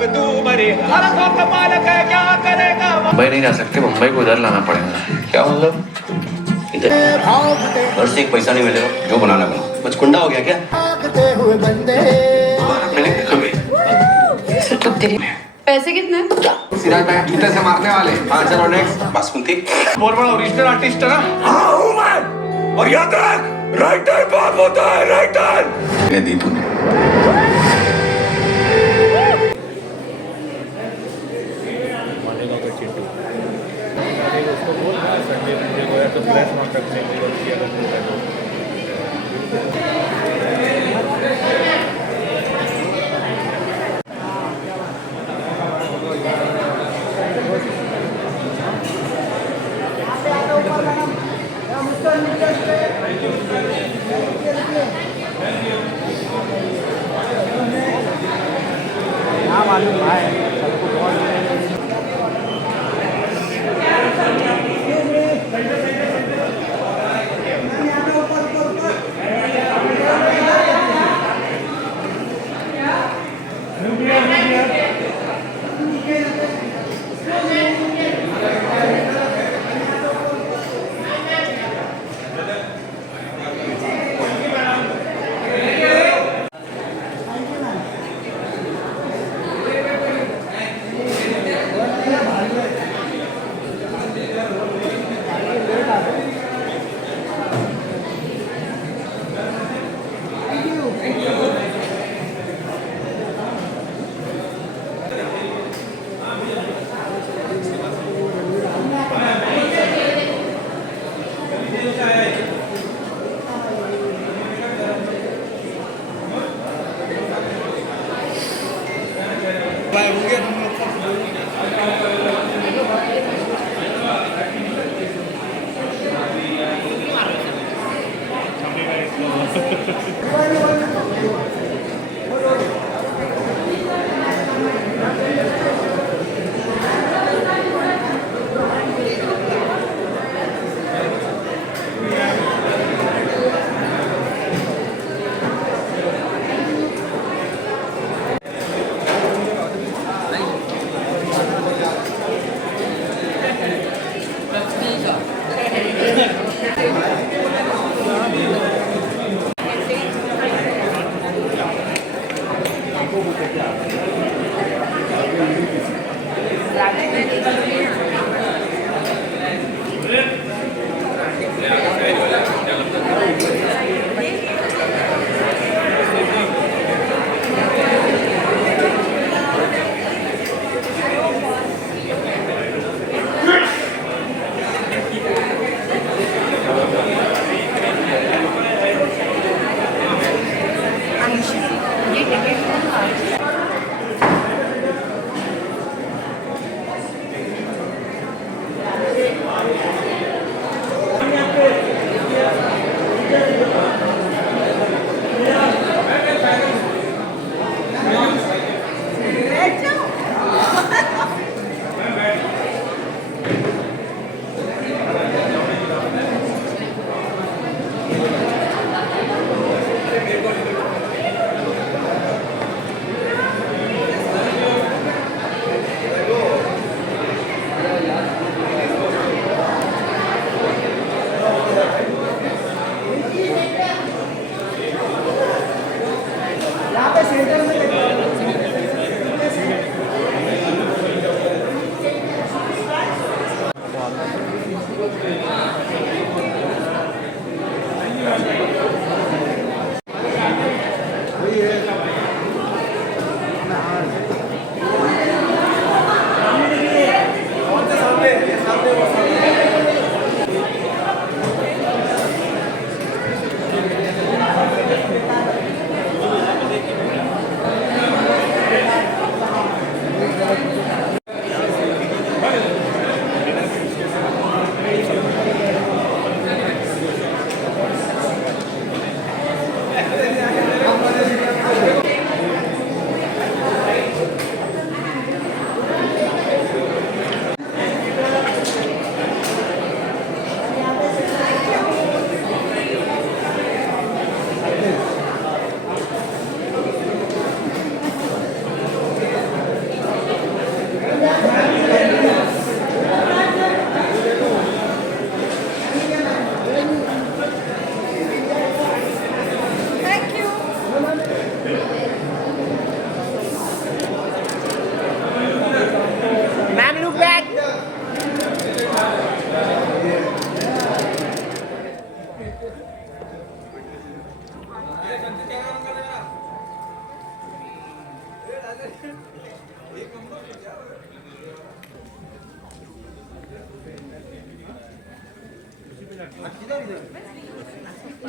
मुंबई नहीं जा सकते, मुंबई को उधर लाना पड़ेगा। क्या मतलब? इधर घर से एक पैसा नहीं मिलेगा, जो बनाना बना। बचकुंडा हो गया क्या? मैंने कभी तो तेरे पैसे कितने? सिराज भाई जूते से मारने वाले। हाँ चलो नेक्स्ट। बासमती बहुत बड़ा ओरिजिनल आर्टिस्ट है ना। हाँ हूँ मैं, और याद रख राइटर बाप होता है, राइटर। ये दी तूने।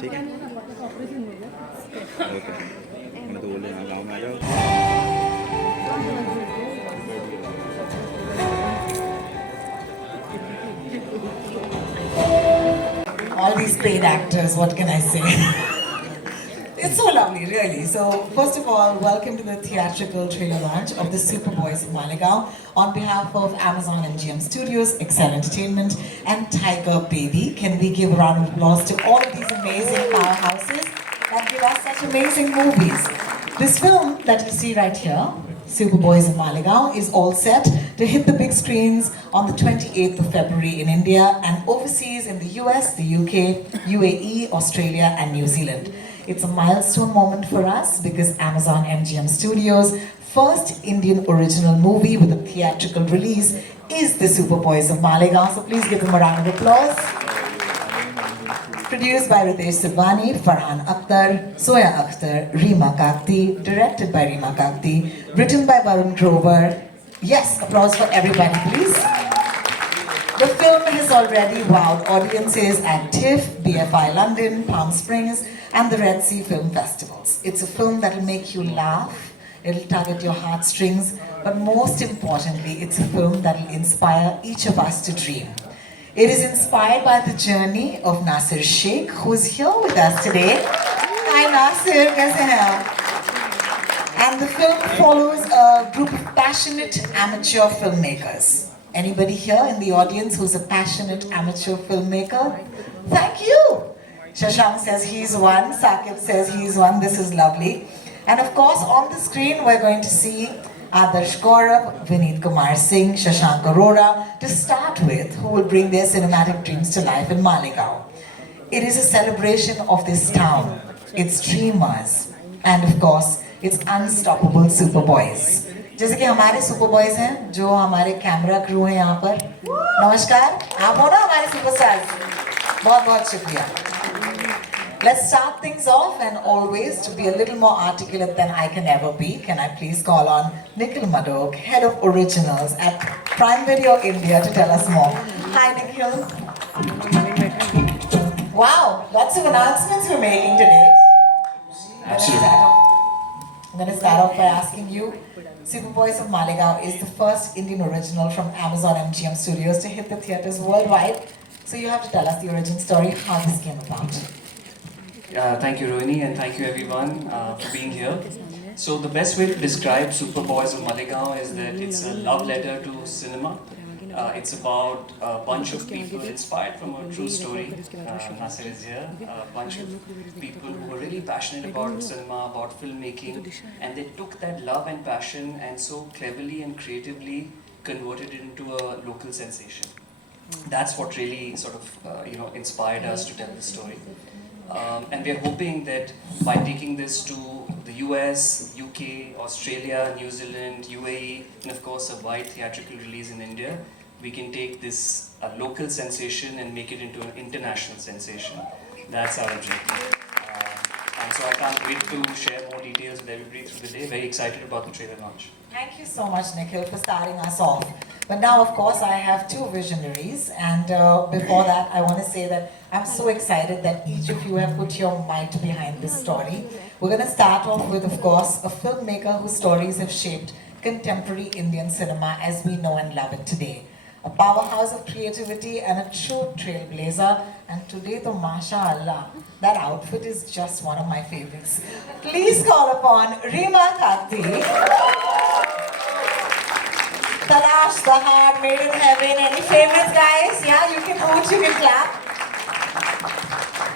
ठीक है ओके मैं तो बोल रहा गाँव में आ जाओ All these paid actors, what can I say? It's so lovely, really. So, first of all, welcome to the theatrical trailer launch of the Superboys of Maligaon. On behalf of Amazon MGM Studios, Excel Entertainment, and Tiger Baby, can we give a round of applause to all of these amazing powerhouses that give us such amazing movies? This film that you see right here, Superboys of Maligaon, is all set to hit the big screens on the 28th of February in India and overseas in the US, the UK, UAE, Australia, and New Zealand. It's a milestone moment for us because Amazon MGM Studios' first Indian original movie with a theatrical release is the Superboys of Maligaon. So please give them a round of applause. Produced by Ritesh Sivani, Farhan Akhtar, Soya Akhtar, Reema Kakti, directed by Reema Kakti, written by Varun Grover. Yes, applause for everybody, please. The film has already wowed audiences at TIFF, BFI London, Palm Springs, and the Red Sea Film Festivals. It's a film that will make you laugh, it'll tug at your heartstrings, but most importantly, it's a film that will inspire each of us to dream. It is inspired by the journey of Nasir Sheikh, who is here with us today. Hi Nasir, kaise hain aap? And the film follows a group of passionate amateur filmmakers. Anybody here in the audience who's a passionate amateur filmmaker? Thank you! Shashank says he's one, Saqib says he's one, this is lovely. And of course, on the screen, we're going to see Adarsh Gaurav, Vineet Kumar Singh, Shashank Arora, to start with, who will bring their cinematic dreams to life in Maligaon. It is a celebration of this town, its dreamers, and of course, its unstoppable Superboys. जैसे कि हमारे सुपरबॉयज हैं, जो हमारे camera crew हैं यहाँ पर. नमस्कार, आप हो ना हमारे सुपरस्टार्स. बहुत बहुत शुक्रिया. Let's start things off, and always to be a little more articulate than I can ever be, can I please call on Nikhil Madok, Head of Originals at Prime Video India, to tell us more. Hi Nikhil. Wow, lots of announcements we're making today. I'm going to start off by asking you, Superboys of Maligaon is the first Indian original from Amazon MGM Studios to hit the theatres worldwide. So you have to tell us the origin story, how this came about. Thank you, Rohini, and thank you everyone for being here. So the best way to describe Superboys of Maligaon is that it's a love letter to cinema. It's about a bunch of people inspired from a true story. Nasir is here. A bunch of people who were really passionate about cinema, about filmmaking, and they took that love and passion and so cleverly and creatively converted it into a local sensation. That's what really sort of inspired us to tell the story. And we're hoping that by taking this to the US, UK, Australia, New Zealand, UAE, and of course a wide theatrical release in India, we can take this local sensation and make it into an international sensation. That's our objective. And so I can't wait to share more details with everybody through the day. Very excited about the trailer launch. Thank you so much, Nikhil, for starting us off. But now, of course, I have two visionaries, and before that, I want to say that I'm so excited that each of you have put your might behind this story. We're going to start off with, of course, a filmmaker whose stories have shaped contemporary Indian cinema as we know and love it today. A powerhouse of creativity and a true trailblazer. And today, to MashaAllah, that outfit is just one of my favorites. Please call upon Reema Kakti. Talash, The Heart, Made in Heaven. Any favorites, guys? Yeah, you can hoot, you can clap.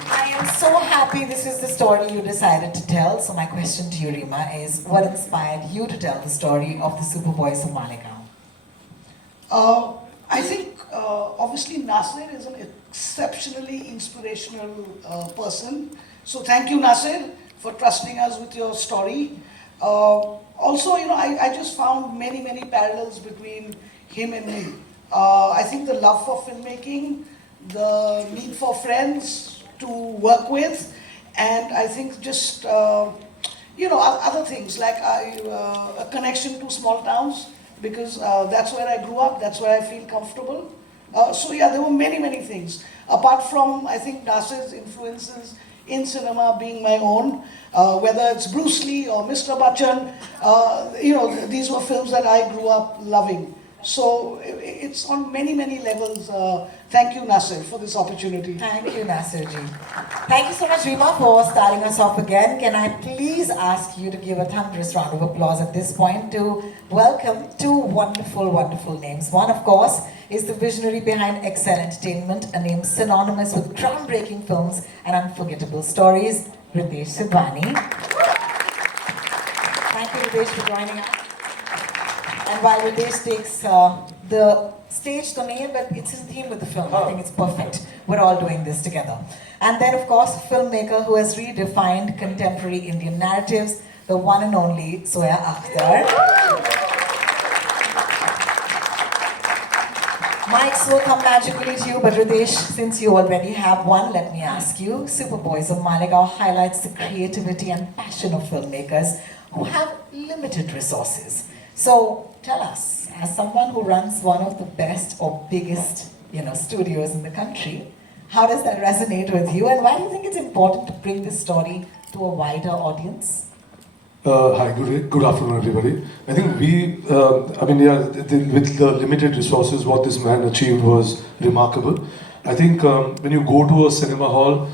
I am so happy this is the story you decided to tell. So my question to you, Reema, is what inspired you to tell the story of the Superboys of Maligaon? I think obviously Nasir is an exceptionally inspirational person. So thank you, Nasir, for trusting us with your story. Also, I just found many parallels between him and me. I think the love for filmmaking, the need for friends to work with, and I think just you know, other things like a connection to small towns, because that's where I grew up, that's where I feel comfortable. So yeah, there were many, many things. Apart from, I think, Nasir's influences in cinema being my own, whether it's Bruce Lee or Mr. Bachchan, you know, these were films that I grew up loving. So it's on many, many levels. Thank you, Nasir, for this opportunity. Thank you, Nasir ji. Thank you so much, Rima, for starting us off again. Can I please ask you to give a thunderous round of applause at this point to welcome two wonderful, wonderful names. One, of course, is the visionary behind Excel Entertainment, a name synonymous with groundbreaking films and unforgettable stories, Ritesh Sidhwani. Thank you, Ritesh, for joining us. And while Ritesh takes the stage to name, but it's his theme with the film. I think it's perfect. We're all doing this together. And then, of course, a filmmaker who has redefined contemporary Indian narratives, the one and only Zoya Akhtar. Mics will come magically to you, but Ritesh, since you already have one, let me ask you. Superboys of Malegaon highlights the creativity and passion of filmmakers who have limited resources. So tell us, as someone who runs one of the best or biggest, studios in the country, how does that resonate with you, and why do you think it's important to bring this story to a wider audience? Hi, good afternoon, everybody. I think with the limited resources, what this man achieved was remarkable. I think when you go to a cinema hall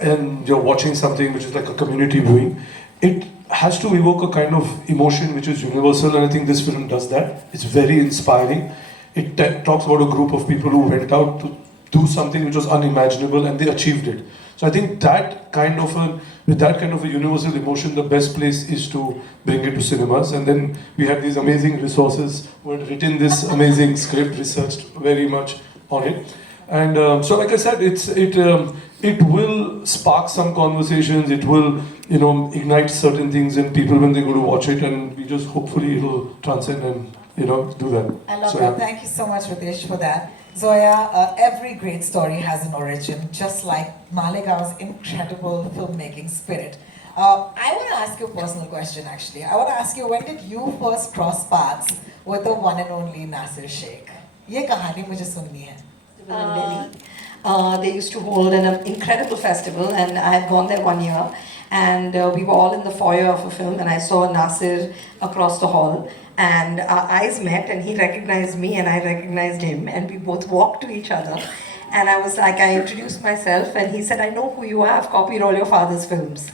and you're watching something which is like a community viewing, it has to evoke a kind of emotion which is universal, and I think this film does that. It's very inspiring. It talks about a group of people who went out to do something which was unimaginable, and they achieved it. So I think with that kind of a universal emotion, the best place is to bring it to cinemas. And then we had these amazing resources who had written this amazing script, researched very much on it. And so, like I said, it will spark some conversations. It will, ignite certain things in people when they go to watch it, and we just hopefully it'll transcend and do that. I love that. Thank you so much, Ritesh, for that. Zoya, every great story has an origin, just like Malegaon's incredible filmmaking spirit. I want to ask you a personal question, actually. I want to ask you, when did you first cross paths with the one and only Nasir Sheikh? ये कहानी मुझे सुननी है. In Delhi. They used to hold an incredible festival, and I had gone there 1 year, and we were all in the foyer of a film, and I saw Nasir across the hall, and our eyes met, and he recognized me and I recognized him, and we both walked to each other, and I introduced myself, and he said, I know who you are, I've copied all your father's films.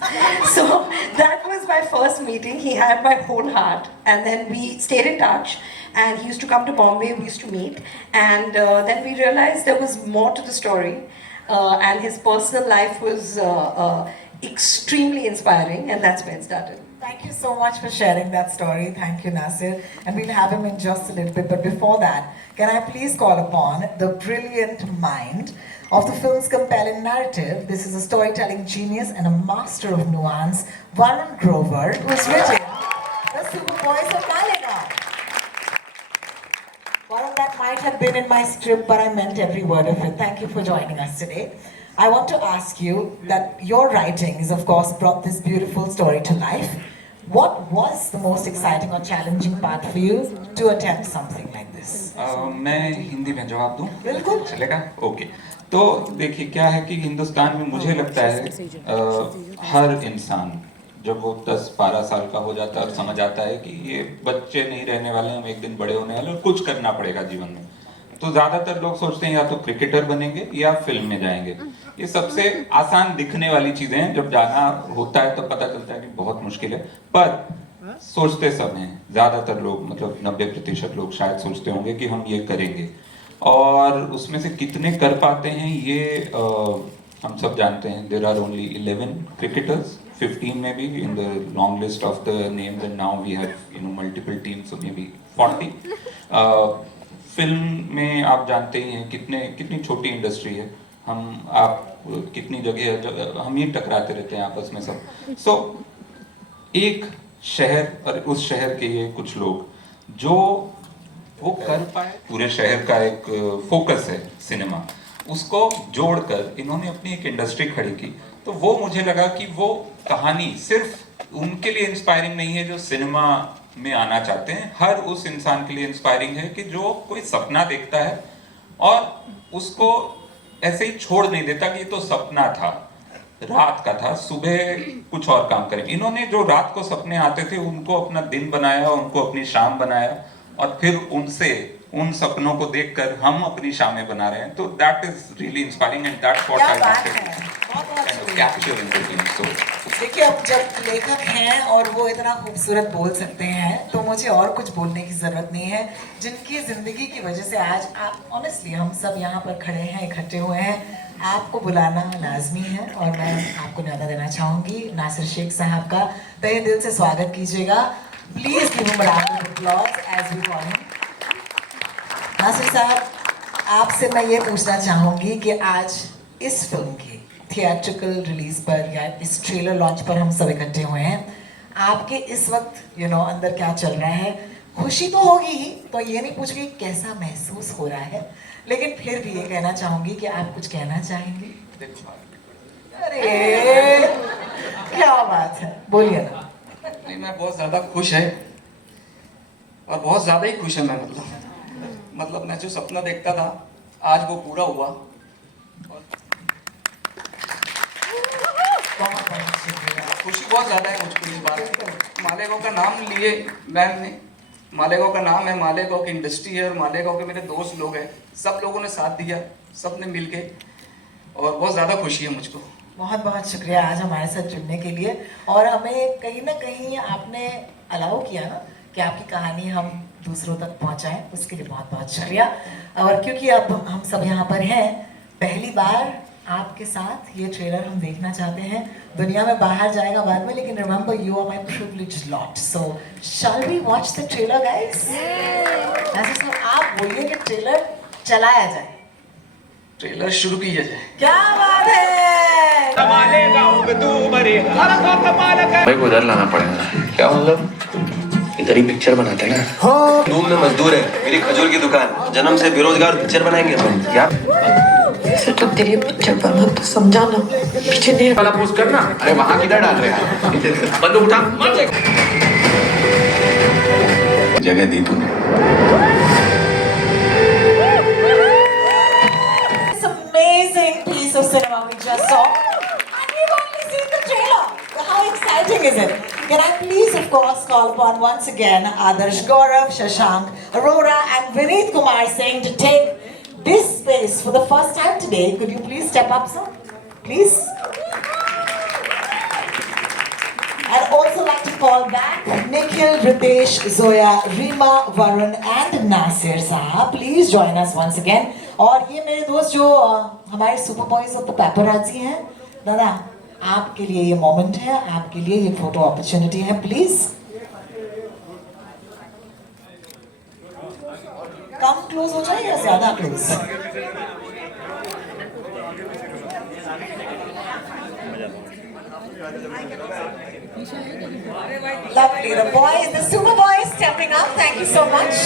So that was my first meeting. He had my whole heart, and then we stayed in touch. And he used to come to Bombay, we used to meet, and then we realized there was more to the story, and his personal life was extremely inspiring, and that's where it started. Thank you so much for sharing that story. Thank you, Nasir. And we'll have him in just a little bit, but before that, can I please call upon the brilliant mind of the film's compelling narrative? This is a storytelling genius and a master of nuance, Varun Grover, who has written The Superboys of Malegaon. Varun, that might have been in my script, but I meant every word of it. Thank you for joining us today. I want to ask you that your writing has, of course, brought this beautiful story to life. What was the most exciting or challenging part for you to attempt something like this? मैं हिंदी में जवाब दूं? बिल्कुल. चलेगा? Okay. तो देखिए क्या है कि हिंदुस्तान में मुझे लगता है हर इंसान जब वो 10-12 साल का हो जाता है और समझ आता है कि ये बच्चे नहीं रहने वाले, हम एक दिन बड़े होने वाले और कुछ करना पड़ेगा जीवन में, तो ज्यादातर लोग सोचते हैं या तो क्रिकेटर बनेंगे या फिल्म में जाएंगे. ये सबसे आसान दिखने वाली चीजें हैं. जब जाना होता है तो पता चलता है कि बहुत मुश्किल है, पर सोचते सब हैं. ज्यादातर लोग, मतलब 90% लोग शायद सोचते होंगे कि हम ये करेंगे, और उसमें से कितने कर पाते हैं ये हम सब जानते हैं. There are only 11 cricketers, 15 maybe in the long list of the names, and now we have multiple teams, so maybe 40. Film में आप जानते ही हैं कितनी छोटी इंडस्ट्री है. आप कितनी जगह हम ही टकराते रहते हैं आपस में सब. सो एक शहर और उस शहर के ये कुछ लोग जो वो कर पाए, पूरे शहर का एक फोकस है सिनेमा, उसको जोड़कर इन्होंने अपनी एक इंडस्ट्री खड़ी की. तो वो मुझे लगा कि वो कहानी सिर्फ उनके लिए इंस्पायरिंग नहीं है जो सिनेमा में आना चाहते हैं। हर उस इंसान के लिए इंस्पायरिंग है कि जो कोई सपना देखता है और उसको ऐसे ही छोड़ नहीं देता कि ये तो सपना था, रात का था, सुबह कुछ और काम करें। इन्होंने जो रात को सपने आते थे उनको अपना दिन बनाया, उनको अपनी शाम बनाया और फिर उनसे उन सपनों को देखकर हम अपनी शामें बना रहे हैं। तो that is really inspiring and that's what I wanted to capture in the film. So देखिए, अब जब लेखक हैं और वो इतना खूबसूरत बोल सकते हैं तो मुझे और कुछ बोलने की ज़रूरत नहीं है। जिनकी ज़िंदगी की वजह से आज आप ऑनेस्टली हम सब यहाँ पर खड़े हैं, इकट्ठे हुए हैं, आपको बुलाना लाजमी है और मैं आपको न्यौता देना चाहूँगी नासिर शेख साहब का। तहे दिल से स्वागत कीजिएगा। Please give him a round of applause as we call him. Nasir साहब, आपसे मैं ये पूछना चाहूँगी कि आज इस फिल्म की थिएट्रिकल रिलीज पर या इस ट्रेलर लॉन्च पर हम सब इकट्ठे हुए हैं, आपके इस वक्त अंदर क्या चल रहा है? खुशी तो होगी ही, तो ये नहीं पूछ रही कैसा महसूस हो रहा है, लेकिन फिर भी ये कहना चाहूंगी कि आप कुछ कहना चाहेंगे? अरे क्या बात है, बोलिए ना। नहीं, मैं बहुत ज़्यादा खुश है और बहुत ज़्यादा ही खुश है मैं। मतलब मैं जो सपना देखता था आज वो पूरा हुआ। खुशी बहुत ज़्यादा है मुझको इस बार। मालेगांव का नाम लिए मैम ने, मालेगांव का नाम है, मालेगांव की इंडस्ट्री है और मालेगांव के मेरे दोस्त लोग हैं, सब लोगों ने साथ दिया, सब ने मिल के, और बहुत ज़्यादा खुशी है मुझको। बहुत बहुत शुक्रिया आज हमारे साथ जुड़ने के लिए, और हमें कहीं ना कहीं आपने अलाउ किया ना कि आपकी कहानी हम दूसरों तक पहुंचाएं, उसके लिए बहुत बहुत शुक्रिया। और क्योंकि अब हम सब यहाँ पर हैं, पहली बार आपके साथ ये ट्रेलर हम देखना चाहते हैं। दुनिया में बाहर जाएगा बाद में, लेकिन remember you are my privileged lot. So shall we watch the trailer guys? आप बोलिए कि ट्रेलर चलाया जाए, ट्रेलर शुरू किया जाए। क्या बात है। भाई को उधर लाना पड़ेगा। क्या मतलब? इधर ही पिक्चर बनाते हैं ना। धूम में मजदूर है, मेरी खजूर की दुकान, जन्म से बेरोजगार, पिक्चर बनाएंगे अपन यार। सेटअप तेरी पिक्चर बना तो समझा ना, पीछे नहीं वाला पोस्ट करना। अरे वहां किधर डाल रहे हैं? बंदूक उठा, मत देख। जगह दी तूने। This amazing piece of cinema we just saw, and we've only seen the trailer. How exciting is it? Can I please, of course, call upon once again Adarsh Gaurav, Shashank, Arora, and Vineet Kumar Singh to take this space for the first time today. Could you please step up, sir? Please. I'd also like to call back Nikhil, Ritesh, Zoya, Rima, Varun, and Nasir Sahab. Please join us once again. और ये मेरे दोस्त जो हमारे super boys of the paparazzi हैं, दादा आपके लिए ये मोमेंट है, आपके लिए ये फोटो अपॉर्चुनिटी है, प्लीज कम क्लोज हो जाए या ज्यादा close? Lovely, the boys, the super boys stepping up. Thank you so much.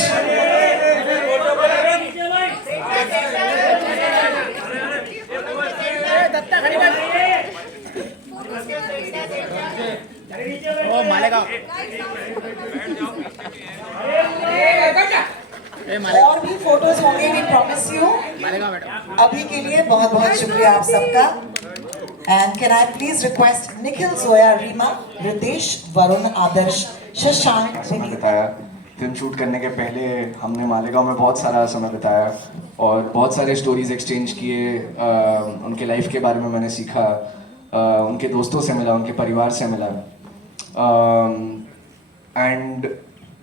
और भी फोटोज होंगे, we promise you. अभी के लिए बहुत बहुत शुक्रिया आप सबका। And can I please request Nikhil, Zoya, Rima, Ritesh, Varun, Adarsh, Shashank, बताया फिल्म शूट करने के पहले हमने मालेगांव में बहुत सारा समय बिताया और बहुत सारे स्टोरीज एक्सचेंज किए। उनके लाइफ के बारे में मैंने सीखा, उनके दोस्तों से मिला, उनके परिवार से मिला। एंड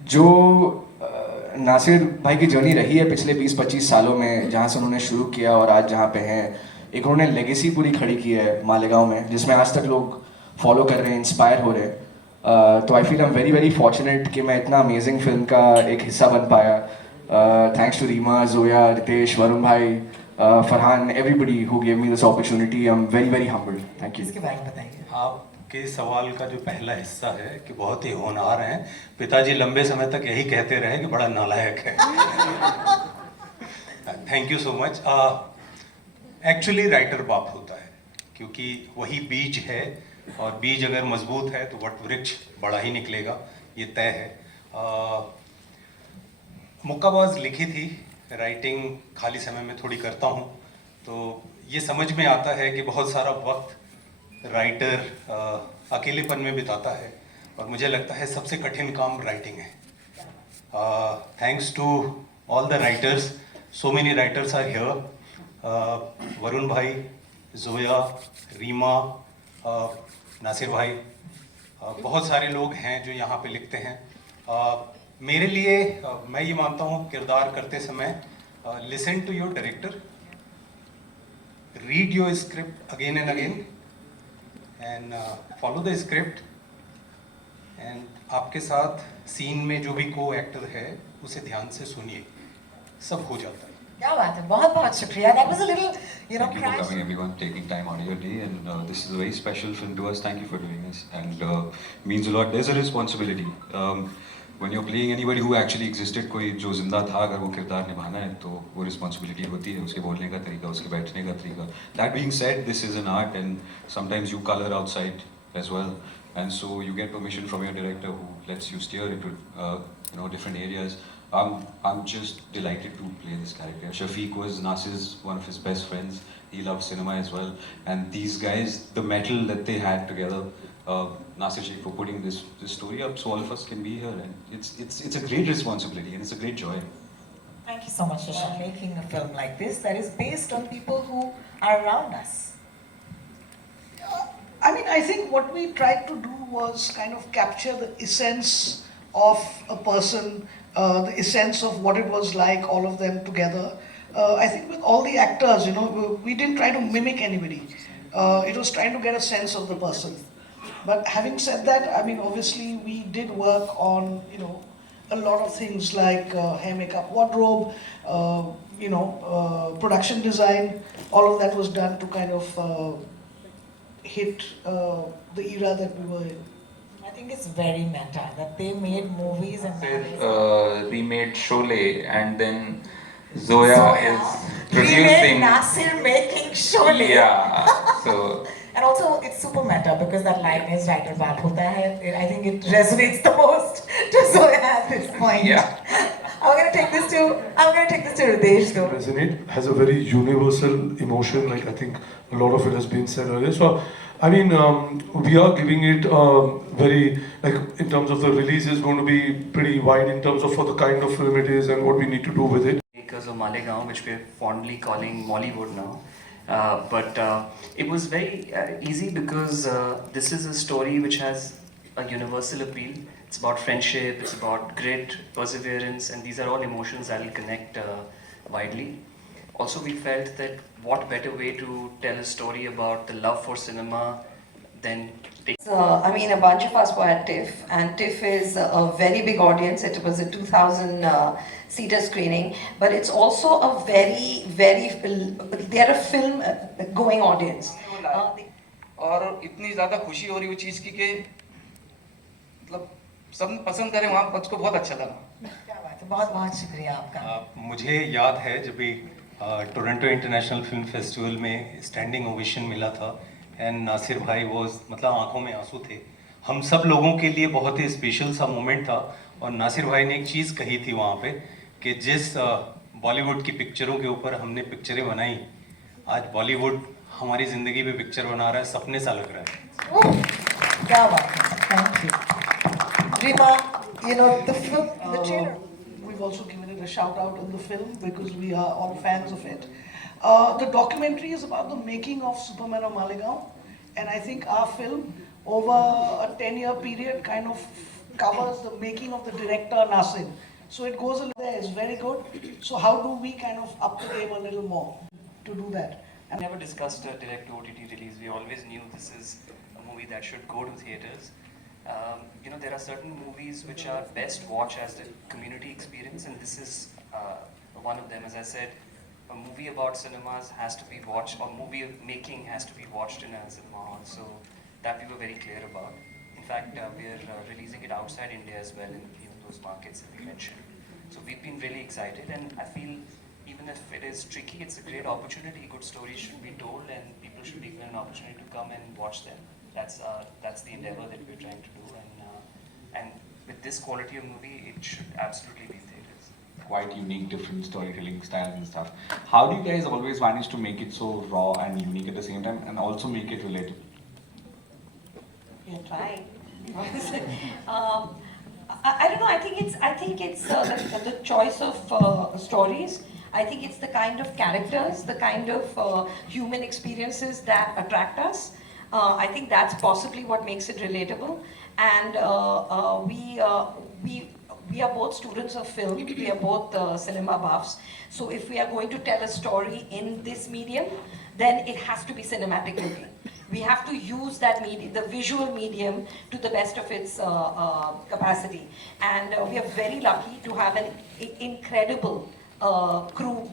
जो नासिर भाई की जर्नी रही है पिछले 20-25 सालों में, जहाँ से उन्होंने शुरू किया और आज जहाँ पे हैं, एक उन्होंने लेगेसी पूरी खड़ी की है मालेगांव में, जिसमें आज तक लोग फॉलो कर रहे हैं, इंस्पायर हो रहे हैं। तो I feel I am very very fortunate कि मैं इतना अमेजिंग फिल्म का एक हिस्सा बन पाया। थैंक्स टू रीमा, जोया, रितेश, वरुण भाई, Farhan, everybody who gave me this opportunity. I am very very humbled. Thank you. इसके बारे में बताइए। आपके सवाल का जो पहला हिस्सा है कि बहुत ही होनहार हैं, पिताजी लंबे समय तक यही कहते रहे कि बड़ा नालायक है। Thank you so much. Actually writer बाप होता है, क्योंकि वही बीज है और बीज अगर मजबूत है तो वट वृक्ष बड़ा ही निकलेगा, ये तय है। मुक्काबाज लिखी थी, राइटिंग खाली समय में थोड़ी करता हूँ, तो ये समझ में आता है कि बहुत सारा वक्त राइटर अकेलेपन में बिताता है, और मुझे लगता है सबसे कठिन काम राइटिंग है। Thanks to all the writers, so many writers are here, Varun भाई, जोया, रीमा, नासिर भाई, बहुत सारे लोग हैं जो यहाँ पे लिखते हैं। मेरे लिए मैं ये मानता हूँ किरदार करते समय, listen to your director, read your script again and again and follow the script, and आपके साथ सीन में जो भी को एक्टर है उसे ध्यान से सुनिए, सब हो जाता है। क्या बात है, बहुत बहुत शुक्रिया। That was a little, you know, Thank you for coming, everyone, taking time out of your day, and this is a very special film to us. Thank you for doing this, and means a lot. There's a responsibility when you're playing anybody who actually existed, कोई जो जिंदा था, अगर वो किरदार निभाना है तो वो responsibility होती है, उसके बोलने का तरीका, उसके बैठने का तरीका। That being said, this is an art, and sometimes you color outside as well, and so you get permission from your director who lets you steer into different areas. I'm just delighted to play this character. Shafiq was Nasir's one of his best friends. He loved cinema as well. And these guys, the metal that they had together, Nasir Sheikh for putting this story up, so all of us can be here. And it's a great responsibility and it's a great joy. Thank you so much, Shashank, making a film like this that is based on people who are around us. I mean, I think what we tried to do was kind of capture the essence of a person, the essence of what it was like, all of them together. I think with all the actors, we didn't try to mimic anybody. It was trying to get a sense of the person. But having said that, I mean, obviously we did work on, a lot of things like hair, makeup, wardrobe, production design. All of that was done to kind of hit the era that we were in. I think it's very meta that they made movies and फिर remade Sholay, and then Zoya is producing. remade Nasir making Sholay. Yeah, so And also it's super meta because that line is writer baap hota hai. I think it resonates the most to Zoya at this point. Yeah. I'm gonna take this to Ridesh though. Resonate has a very universal emotion, like I think a lot of it has been said earlier. So, I mean, we are giving it very, like in terms of the release is going to be pretty wide in terms of for the kind of film it is and what we need to do with it. Makers of Malegaon, which we're fondly calling Mollywood now. But it was very easy because this is a story which has a universal appeal. It's about friendship, it's about grit, perseverance, and these are all emotions that will connect widely. Also, we felt that what better way to tell a story about the love for cinema than I mean, a bunch of us were at TIFF, and TIFF is a very big audience. It was a 2,000-seater screening, but it's also a they're a film-going audience. और इतनी ज़्यादा खुशी हो रही वो चीज़ की कि मतलब सब पसंद करें, वहाँ मुझको बहुत अच्छा लगा। क्या बात है, बहुत बहुत शुक्रिया आपका। मुझे याद है जब भी टोरंटो इंटरनेशनल फिल्म फेस्टिवल में स्टैंडिंग ओवेशन मिला था, एंड नासिर भाई मतलब आंखों में आंसू थे। हम सब लोगों के लिए बहुत ही स्पेशल सा मोमेंट था, और नासिर भाई ने एक चीज़ कही थी वहाँ पे कि जिस बॉलीवुड की पिक्चरों के ऊपर हमने पिक्चरें बनाई, आज बॉलीवुड हमारी ज़िंदगी में पिक्चर बना रहा है, सपने सा लग रहा है। क्या बात है, thank you. Reema, the film, the trailer. We've also given it a shout out in the film because we are all fans of it. The documentary is about the making of Superman of Malegaon, and I think our film over a 10-year period kind of covers the making of the director Nasir. So it goes a little there, it's very good. So how do we kind of up the game a little more to do that? We never discussed a direct OTT release. We always knew this is a movie that should go to theatres. There are certain movies which are best watched as a community experience, and this is one of them. As I said, a movie about cinemas has to be watched, or movie making has to be watched in a cinema hall. So that we were very clear about. In fact, we are releasing it outside India as well in those markets that we mentioned. So we've been really excited, and I feel even if it is tricky, it's a great opportunity. Good stories should be told, and people should be given an opportunity to come and watch them. that's the endeavor that we're trying to do, and with this quality of movie, it should absolutely be in theaters. Quite unique, different storytelling styles and stuff. How do you guys always manage to make it so raw and unique at the same time, and also make it relatable? We're trying. I don't know. I think it's the choice of stories. I think it's the kind of characters, the kind of human experiences that attract us. I think that's possibly what makes it relatable. And we are both students of film. We are both cinema buffs. So if we are going to tell a story in this medium, then it has to be cinematic looking. We have to use that medium, the visual medium, to the best of its capacity. And we are very lucky to have an incredible crew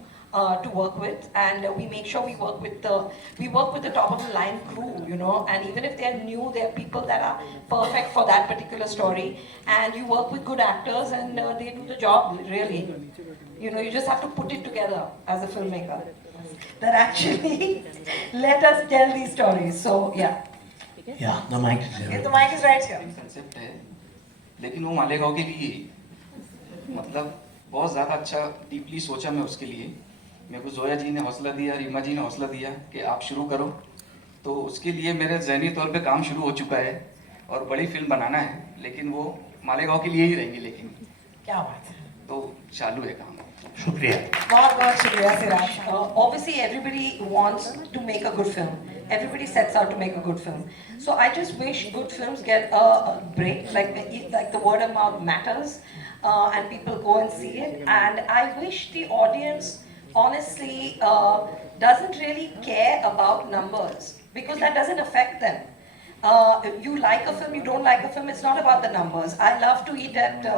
to work with, and we make sure we work with the top of the line crew, you know. And even if they're new, they're people that are perfect for that particular story. And you work with good actors, and they do the job really. You know, you just have to put it together as a filmmaker that actually let us tell these stories. So yeah. Yeah, the mic is there. The mic is right here. Concept है, लेकिन वो मालेगांव के लिए मतलब बहुत ज़्यादा अच्छा deeply सोचा मैं उसके लिए। मेरे को जोया जी ने हौसला दिया, रीमा जी ने हौसला दिया कि आप शुरू करो, तो उसके लिए मेरे ज़हनी तौर पे काम शुरू हो चुका है और बड़ी फिल्म बनाना है, लेकिन वो मालेगांव के लिए ही रहेंगी। लेकिन क्या बात है, तो चालू है काम। शुक्रिया। बहुत शुक्रिया Siraj. Obviously, everybody wants to make a good film. Everybody sets out to make a good film. So I just wish good films get a break, like the word of mouth matters, and people go and see it. And I wish the audience, honestly, doesn't really care about numbers, because that doesn't affect them. You like a film, you don't like a film, it's not about the numbers. I love to eat at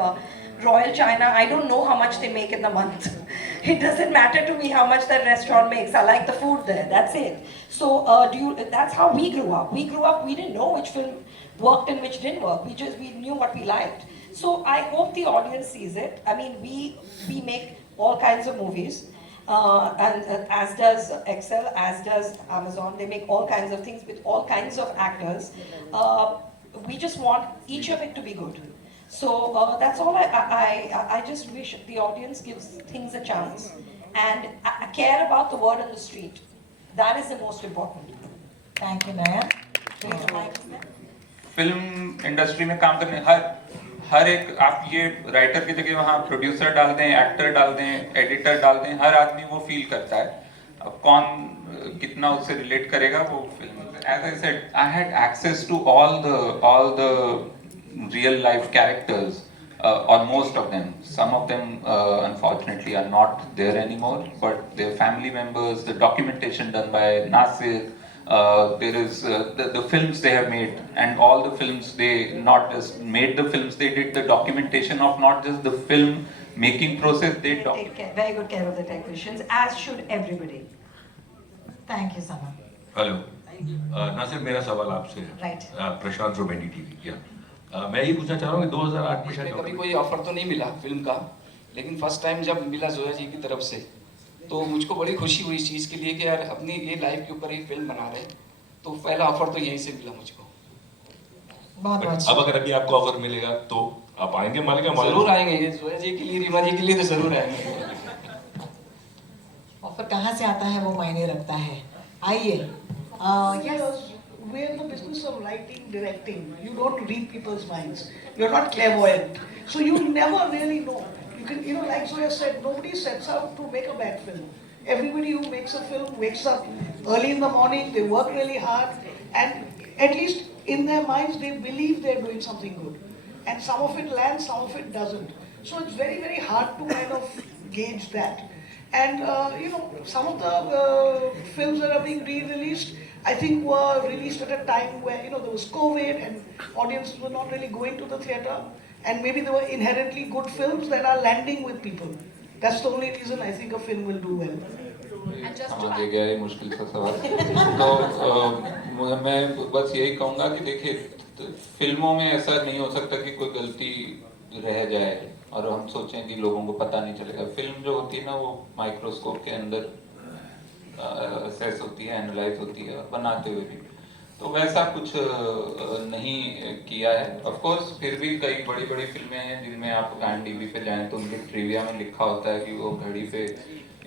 Royal China. I don't know how much they make in the month. It doesn't matter to me how much that restaurant makes. I like the food there, that's it. So that's how we grew up. We didn't know which film worked and which didn't work. We knew what we liked. So I hope the audience sees it. I mean, we make all kinds of movies. And as does Excel, as does Amazon. They make all kinds of things with all kinds of actors. We just want each of it to be good. So that's all. I just wish the audience gives things a chance and care about the word on the street. That is the most important. Thank you, Nayan. Film industry में काम करने हर एक, आप ये writer की जगह वहाँ producer डाल दें, एक्टर डाल दें, एडिटर डाल दें, हर आदमी वो फील करता है। अब कौन कितना उससे रिलेट करेगा वो film. As I said, I had access to all the real life characters, or most of them. Some of them unfortunately are not there anymore, but their family members, the documentation done by Nasir, there is the films they have made, and all the films, they not just made the films, they did the documentation of not just the film making process, they take very good care of the technicians, as should everybody. Thank you, Sama. Hello Nasir, मेरा सवाल आपसे है। Right. Prashant from NDTV. मैं ये पूछना चाह रहा हूँ कि 2008 में शायद कभी कोई ऑफर तो नहीं मिला फिल्म का, लेकिन फर्स्ट टाइम जब मिला जोया जी की तरफ से, तो मुझको बड़ी खुशी हुई इस चीज़ के लिए कि यार अपनी ये लाइफ के ऊपर एक फिल्म बना रहे। तो पहला ऑफर तो यहीं से मिला मुझको। अब अगर अभी आपको ऑफर मिलेगा तो आप आएंगे मालेगांव? जरूर आएंगे, ये जोया जी के लिए, रीमा जी के लिए तो जरूर आएंगे। ऑफर कहाँ से आता है वो मायने रखता है। आइए। Yes, we're in the business of writing, directing. You don't read people's minds. You're not clairvoyant. So you never really know. You can, like Zoya said, nobody sets out to make a bad film. Everybody who makes a film wakes up early in the morning, they work really hard, and at least in their minds they believe they're doing something good. And some of it lands, some of it doesn't. So it's very, very hard to kind of gauge that. And some of the films that are being re-released, I think were released at a time where there was COVID and audiences were not really going to the theatre, and maybe they were inherently good films that are landing with people. That's the only reason I think a film will do well. समझ गया ये मुश्किल सा सवाल। तो मैं बस यही कहूँगा कि देखिए, फिल्मों में ऐसा नहीं हो सकता कि कोई गलती रह जाए और हम सोचें कि लोगों को पता नहीं चलेगा। फिल्म जो होती है ना, वो माइक्रोस्कोप के अंदर असेस होती है, एनालाइज होती है, और बनाते हुए भी। तो वैसा कुछ नहीं किया है। ऑफ कोर्स फिर भी कई बड़ी बड़ी फिल्में हैं जिनमें आप IMDb पे जाएं तो उनके ट्रिविया में लिखा होता है कि वो घड़ी पे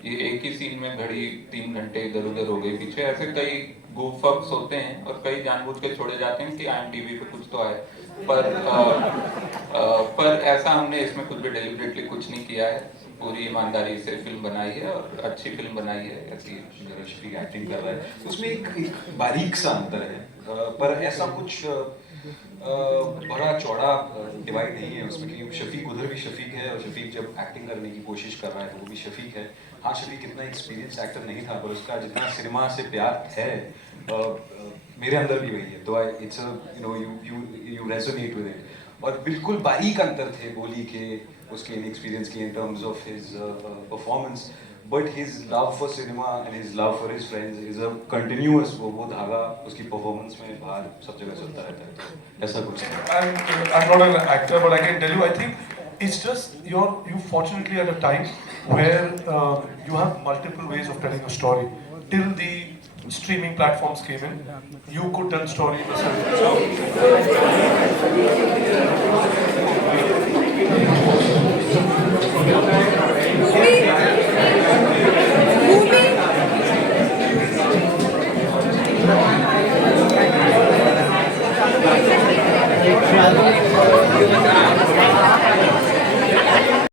ये एक ही सीन में घड़ी 3 घंटे इधर उधर हो गई पीछे। ऐसे कई goof ups होते हैं और कई जानबूझ के छोड़े जाते हैं कि IMDb पे कुछ तो आए, पर ऐसा हमने इसमें कुछ भी डेलिबरेटली कुछ नहीं किया है। पूरी ईमानदारी से फिल्म बनाई है और अच्छी फिल्म बनाई है। ऐसी शफीक एक्टिंग कर रहा है उसमें एक बारीक सा अंतर है, पर ऐसा कुछ बड़ा चौड़ा डिवाइड नहीं है उसमें कि शफीक उधर भी शफीक है और शफीक जब एक्टिंग करने की कोशिश कर रहा है तो वो भी शफीक है। हाँ, शफीक इतना एक्सपीरियंस एक्टर नहीं था पर उसका जितना सिनेमा से प्यार है मेरे अंदर भी वही है, तो it's you resonate with it. और बिल्कुल बारीक अंतर थे बोली के उसके इनएक्सपीरियंस की in terms of his performance, but his love for cinema and his love for his friends is a continuous, वो धागा उसकी परफॉर्मेंस में बाहर सब जगह चलता रहता है। तो ऐसा कुछ है। I'm not an actor, but I can tell you, I think it's just you fortunately at a time where you have multiple ways of telling a story. Till the streaming platforms came in, you could tell story in a certain way.